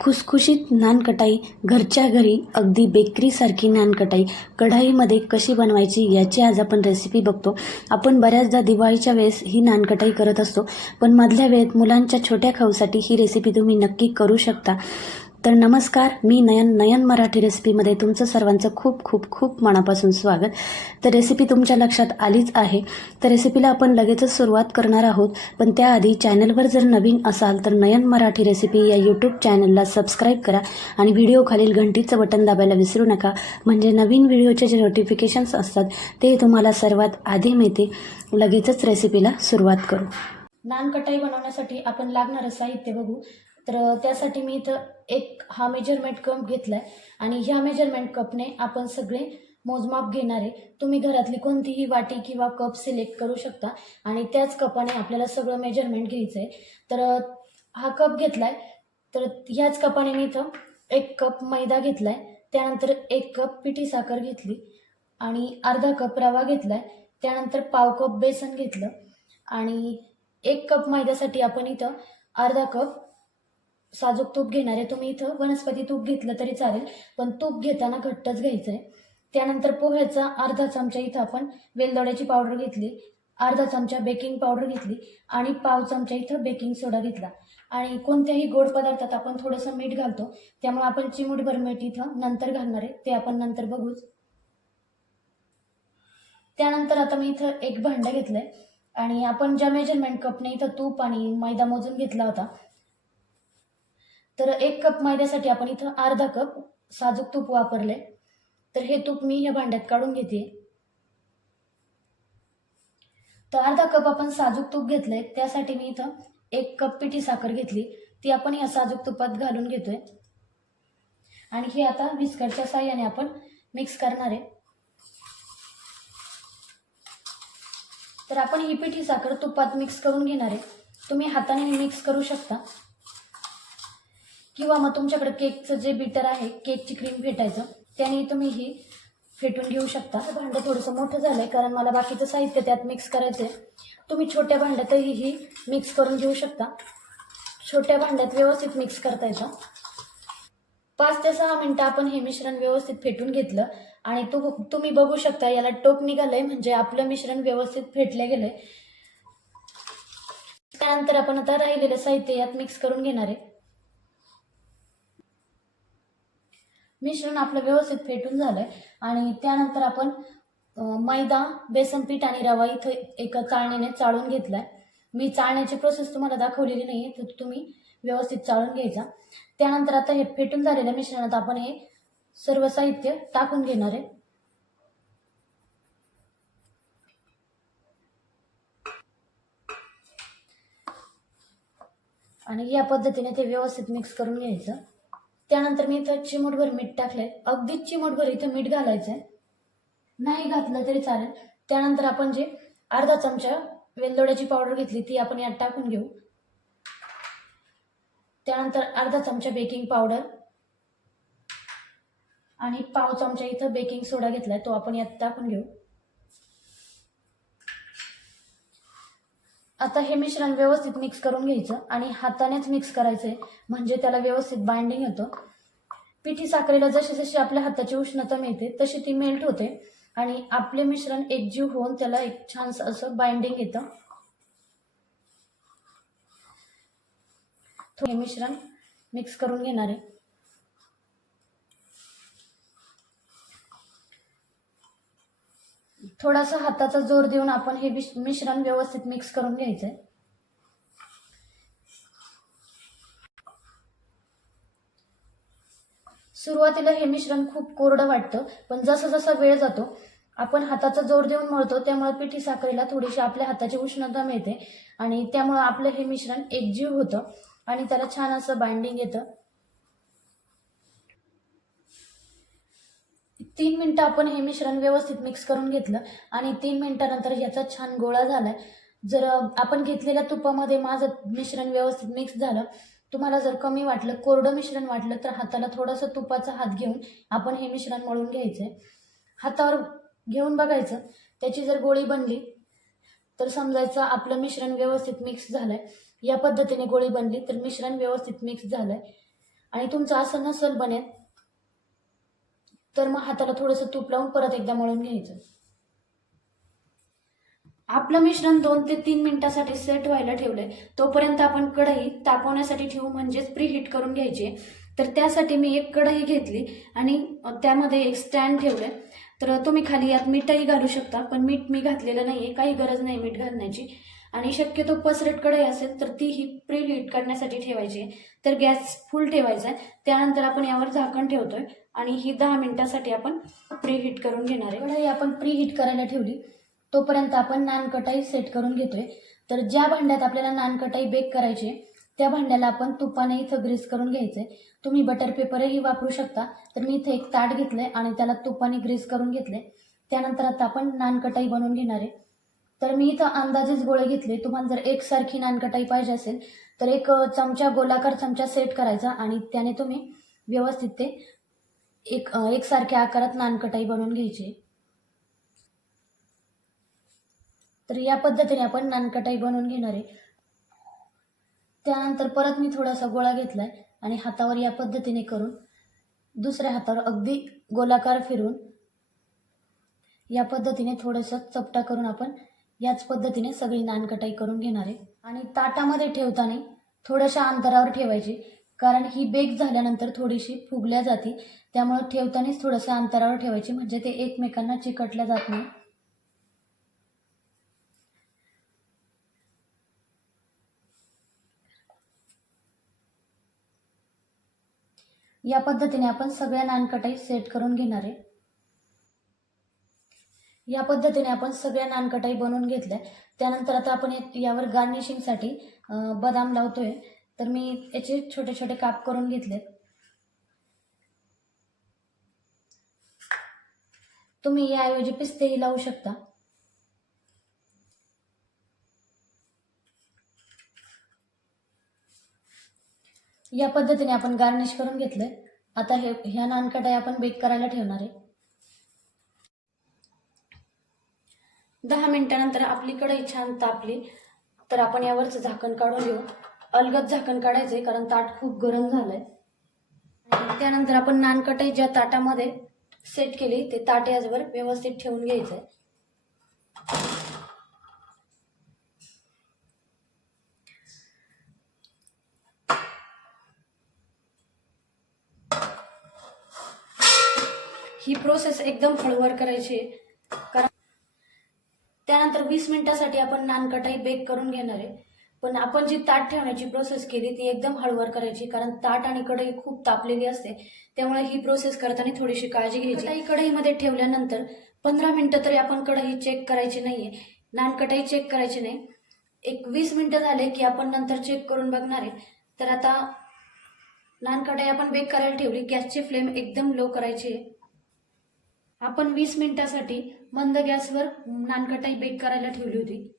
खुसखुशीत नानकटाई घरच्या घरी अगदी बेकरीसारखी नानकटाई कढाईमध्ये कशी बनवायची याची आज आपण रेसिपी बघतो. आपण बऱ्याचदा दिवाळीच्या वेळेस ही नानकटाई करत असतो पण मधल्या वेळेत मुलांच्या छोट्या खाऊसाठी ही रेसिपी तुम्ही नक्की करू शकता. तर नमस्कार मी नयन नयन मराठी रेसिपीमध्ये तुमचं सर्वांचं खूप खूप खूप मनापासून स्वागत. तर रेसिपी तुमच्या लक्षात आलीच आहे. तर रेसिपीला आपण लगेचच सुरुवात करणार आहोत. पण त्याआधी चॅनलवर जर नवीन असाल तर नयन मराठी रेसिपी या यूट्यूब चॅनलला सबस्क्राईब करा आणि व्हिडिओ खालील घंटीचं बटन दाबायला विसरू नका. म्हणजे नवीन व्हिडिओचे जे नोटिफिकेशन्स असतात ते तुम्हाला सर्वात आधी मिळते लगेचच रेसिपीला सुरुवात करू. नानकटाई बनवण्यासाठी आपण लागणारं साहित्य बघू. तर त्यासाठी मी इथं एक हा मेजरमेंट कप घेतला आहे आणि ह्या मेजरमेंट कपने आपण सगळे मोजमाप घेणार आहे. तुम्ही घरातली कोणतीही वाटी किंवा कप सिलेक्ट करू शकता आणि त्याच कपाने आपल्याला सगळं मेजरमेंट घ्यायचं आहे तर हा कप घेतला आहे तर ह्याच कपाने मी इथं एक कप मैदा घेतला आहे त्यानंतर एक कप पिठी साखर घेतली आणि अर्धा कप रवा घेतला आहे त्यानंतर पाव कप बेसन घेतलं आणि एक कप मैद्यासाठी आपण इथं अर्धा कप साजूक तूप घेणार आहे. तुम्ही इथं वनस्पती तूप घेतलं तरी चालेल पण तूप घेताना घट्टच घ्यायचं आहे त्यानंतर पोह्याचा अर्धा चमचा इथं आपण वेलदोड्याची पावडर घेतली अर्धा चमचा बेकिंग पावडर घेतली आणि पाव चमचा इथं बेकिंग सोडा घेतला. आणि कोणत्याही गोड पदार्थात आपण थोडंसं मीठ घालतो त्यामुळे आपण चिमूटभर मीठ इथं नंतर घालणार आहे. ते आपण नंतर बघूच त्यानंतर आता मी इथं एक भांडं घेतलंय. आणि आपण ज्या मेजरमेंट कपने इथं तूप आणि मैदा मोजून घेतला होता तर एक कप मैद्यासाठी आपण इथं अर्धा कप साजूक तूप वापरले तर हे तूप मी या भांड्यात काढून घेते. तर अर्धा कप आपण साजूक तूप घेतलंय. त्यासाठी मी इथं एक कप पिठी साखर घेतली. ती आपण या साजूक तुपात घालून घेतोय. आणि हे आता विस्करच्या साह्याने आपण मिक्स करणार आहे. तर आपण ही पिठी साखर तुपात मिक्स करून घेणार आहे. तुम्ही हाताने मिक्स करू शकता. किंवा मग तुमच्याकडे केकचं जे बिटर आहे केकची क्रीम फेटायचं त्याने तुम्ही ही फेटून घेऊ शकता. भांडं थोडंसं मोठं झालं आहे कारण मला बाकीचं साहित्य त्यात मिक्स करायचं आहे तुम्ही छोट्या भांड्यातही ही मिक्स करून घेऊ शकता. छोट्या भांड्यात व्यवस्थित मिक्स करता येतं. पाच ते सहा मिनटं आपण हे मिश्रण व्यवस्थित फेटून घेतलं आणि तू तुम्ही बघू शकता याला टोक निघालंय म्हणजे आपलं मिश्रण व्यवस्थित फेटलं गेलंय. त्यानंतर आपण आता राहिलेलं साहित्य यात मिक्स करून घेणार आहे. मिश्रण आपलं व्यवस्थित फेटून झालंय. आणि त्यानंतर आपण मैदा बेसन पीठ आणि रवा इथं एका चाळणीने चाळून घेतलाय. मी चाळण्याची प्रोसेस तुम्हाला दाखवलेली नाही तर तुम्ही व्यवस्थित चाळून घ्यायचा. त्यानंतर आता हे फेटून झालेल्या मिश्रणात आपण हे सर्व साहित्य टाकून घेणार आहे. आणि या पद्धतीने ते व्यवस्थित मिक्स करून घ्यायचं. त्यानंतर मी इथं चिमूटभर मीठ टाकले अगदीच चिमूटभर इथं मीठ घालायचंय. नाही घातलं तरी चालेल. त्यानंतर आपण जे अर्धा चमचा वेलदोड्याची पावडर घेतली ती आपण यात टाकून घेऊ. त्यानंतर अर्धा चमचा बेकिंग पावडर आणि पाव चमचा इथं बेकिंग सोडा घेतलाय तो आपण यात टाकून घेऊ. आता हे मिश्रण व्यवस्थित मिक्स करून घ्यायचं आणि हातानेच मिक्स करायचंय. म्हणजे त्याला व्यवस्थित बाइंडिंग येतं. पिठी साखरेला जशी जशी आपल्या हाताची उष्णता मिळते तशी ती मेल्ट होते. आणि आपले मिश्रण एकजीव होऊन त्याला एक छान असं बाइंडिंग येतं. हे मिश्रण मिक्स करून घेणार. आहे थोडासा हाताचा जोर देऊन आपण हे मिश्रण व्यवस्थित मिक्स करून घ्यायचंय. सुरुवातीला हे मिश्रण खूप कोरडं वाटतं पण जसं जसा वेळ जातो आपण हाताचा जोर देऊन मळतो त्यामुळे पिठी साखरेला थोडीशी आपल्या हाताची उष्णता मिळते आणि त्यामुळे आपलं हे मिश्रण एकजीव होतं आणि त्याला छान असं बाइंडिंग येतं. तीन मिनटं आपण हे मिश्रण व्यवस्थित मिक्स करून घेतलं आणि तीन मिनटानंतर याचा छान गोळा झालाय. जर आपण घेतलेल्या तुपामध्ये माझं मिश्रण व्यवस्थित मिक्स झालं तुम्हाला जर कमी वाटलं कोरडं मिश्रण वाटलं तर हाताला थोडंसं तुपाचा हात घेऊन आपण हे मिश्रण मळून घ्यायचंय. हातावर घेऊन बघायचं. त्याची जर गोळी बनली तर समजायचं आपलं मिश्रण व्यवस्थित मिक्स झालंय. या पद्धतीने गोळी बनली तर मिश्रण व्यवस्थित मिक्स झालंय. आणि तुमचं असं नसल बनेल तर मग हाताला थोडंसं तूप लावून परत एकदा मळून घ्यायचं. आपलं मिश्रण दोन ते तीन मिनिटासाठी सेट व्हायला ठेवलंय. तोपर्यंत आपण कढई तापवण्यासाठी ठेवू म्हणजेच प्री हीट करून घ्यायची. तर त्यासाठी मी एक कढई घेतली आणि त्यामध्ये एक स्टँड ठेवलंय. तर तुम्ही खाली यात मीठही घालू शकता पण मीठ मी घातलेलं नाही आहे काही गरज नाही मीठ घालण्याची. आणि शक्यतो पसरट कढई असेल तर ती ही प्री हीट करण्यासाठी ठेवायची. आहे. तर गॅस फुल ठेवायचा आहे. त्यानंतर आपण यावर झाकण ठेवतोय. आणि ही दहा मिनिटासाठी आपण प्री हीट करून घेणार आहे. कढाई आपण प्री हीट करायला ठेवली. तोपर्यंत आपण नानकटाई सेट करून घेतोय. तर ज्या भांड्यात आपल्याला नानकटाई बेक करायची आहे, त्या भांड्याला आपण तुपाने इथं ग्रीस करून घ्यायचंय. तुम्ही बटर पेपरही वापरू शकता. तर मी इथे एक ताट घेतलंय आणि त्याला तुपाने ग्रीस करून घेतले त्यानंतर आता आपण नानकटाई बनवून घेणार आहे. तर मी इथं अंदाजेच गोळे घेतले. तुम्हाला जर एकसारखी नानकटाई पाहिजे असेल तर एक चमचा गोलाकार चमचा सेट करायचा आणि त्याने तुम्ही व्यवस्थित ते एक एकसारख्या आकारात नानकटाई बनवून घ्यायची. तर या पद्धतीने आपण नानकटाई बनवून घेणार आहे. त्यानंतर परत मी थोडासा गोळा घेतलाय आणि हातावर या पद्धतीने करून दुसऱ्या हातावर अगदी गोलाकार फिरून या पद्धतीने थोडंसं चपटा करून आपण याच पद्धतीने सगळी नानकटाई करून घेणार आहे. आणि ताटामध्ये ठेवताना थोड्याशा अंतरावर ठेवायची. कारण ही बेक झाल्यानंतर थोडीशी फुगल्या जाते. त्यामुळे ठेवतानाच थोडंसं अंतरावर ठेवायची. म्हणजे ते एकमेकांना चिकटल्या जात नाही. या पद्धतीने आपण सगळ्या नानकटाई सेट करून घेणार आहे. या पद्धतीने आपण सगळ्या नानकटाई बनवून घेतल्या. त्यानंतर आता आपण यावर गार्निशिंगसाठी अं, बदाम लावतोय. तर मी याचे छोटे छोटे काप करून घेतले तुम्ही याऐवजी पिस्तेही लावू शकता. या पद्धतीने आपण गार्निश करून घेतलंय आता हे ह्या नानकटाई आपण बेक करायला ठेवणार आहे. दहा मिनिटानंतर आपली कढई छान तापली. तर आपण यावरचं झाकण काढून घेऊ. अलगद झाकण काढायचंय कारण ताट खूप गरम झालंय. आणि त्यानंतर आपण नानकटाई ज्या ताटामध्ये सेट केली ते ताट याचवर व्यवस्थित ठेवून घ्यायचंय. ही प्रोसेस एकदम हळूवार करायची आहे कारण त्यानंतर वीस मिनिटासाठी आपण नानकटाई बेक करून घेणार आहे. पण आपण जी ताट ठेवण्याची प्रोसेस केली ती एकदम हळूवार करायची कारण ताट आणि कढई खूप तापलेली असते त्यामुळे ही प्रोसेस करताना थोडीशी काळजी घ्यायची. कढईमध्ये ठेवल्यानंतर पंधरा मिनिटं तरी आपण कढई चेक करायची नाहीये. नानकटाई चेक करायची नाही. एक वीस मिनिटं झाले की आपण नंतर चेक करून बघणार आहे. तर आता नानकटाई आपण बेक करायला ठेवली गॅसची फ्लेम एकदम लो करायची आहे. आपण वीस मिनिटासाठी मंद गॅसवर नानकटाई बेक करायला ठेवली होती.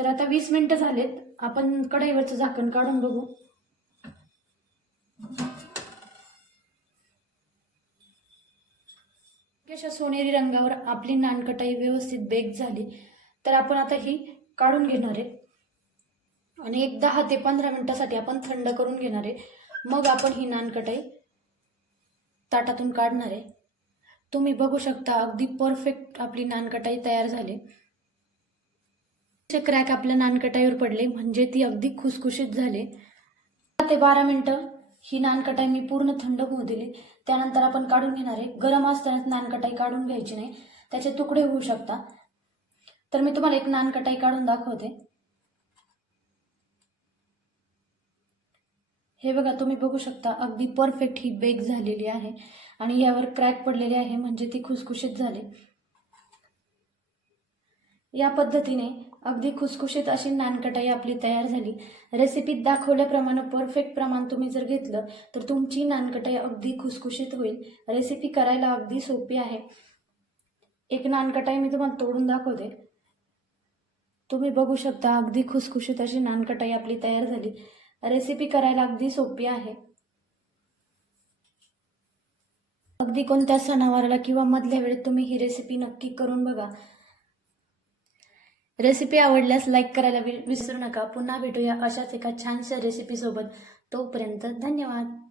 तर आता वीस मिनिटं झालेत. आपण कढईवरचं झाकण काढून बघू. अशा सोनेरी रंगावर आपली नानकटाई व्यवस्थित बेक झाली. तर आपण आता ही काढून घेणार आहे. आणि एक दहा ते पंधरा मिनिटासाठी आपण थंड करून घेणार आहे. मग आपण ही नानकटाई ताटातून काढणार आहे. तुम्ही बघू शकता अगदी परफेक्ट आपली नानकटाई तयार झाली. क्रॅक आपल्या नानकटाईवर पडले. म्हणजे ती अगदी खुसखुशीत झाले. ते बारा मिनटं ही नानकटाई मी पूर्ण थंड होऊ दिली. त्यानंतर आपण काढून घेणार आहे. गरम असतानाच नानकटाई काढून घ्यायची नाही. त्याचे तुकडे होऊ शकता. तर मी तुम्हाला एक नानकटाई काढून दाखवते. हे बघा तुम्ही बघू शकता अगदी परफेक्ट ही बेक झालेली आहे. आणि यावर क्रॅक पडलेली आहे. म्हणजे ती खुसखुशीत झाली. या पद्धतीने अगदी खुसखुशीत अशी नानकटाई आपली तयार झाली. रेसिपीत दाखवल्याप्रमाणे परफेक्ट प्रमाण तुम्ही जर घेतलं तर तुमची नानकटाई अगदी खुसखुशीत होईल. रेसिपी करायला अगदी सोपी आहे. एक नानकटाई मी तुम्हाला तोडून दाखवते. तुम्ही बघू शकता अगदी खुसखुशीत अशी नानकटाई आपली तयार झाली. रेसिपी करायला अगदी सोपी आहे. अगदी कोणत्या सणावाराला किंवा मधल्या वेळेत तुम्ही ही रेसिपी नक्की करून बघा. रेसिपी आवडल्यास लाईक करायला वि- विसरू नका. पुन्हा भेटूया अशाच एका छानशा रेसिपीसोबत तोपर्यंत धन्यवाद.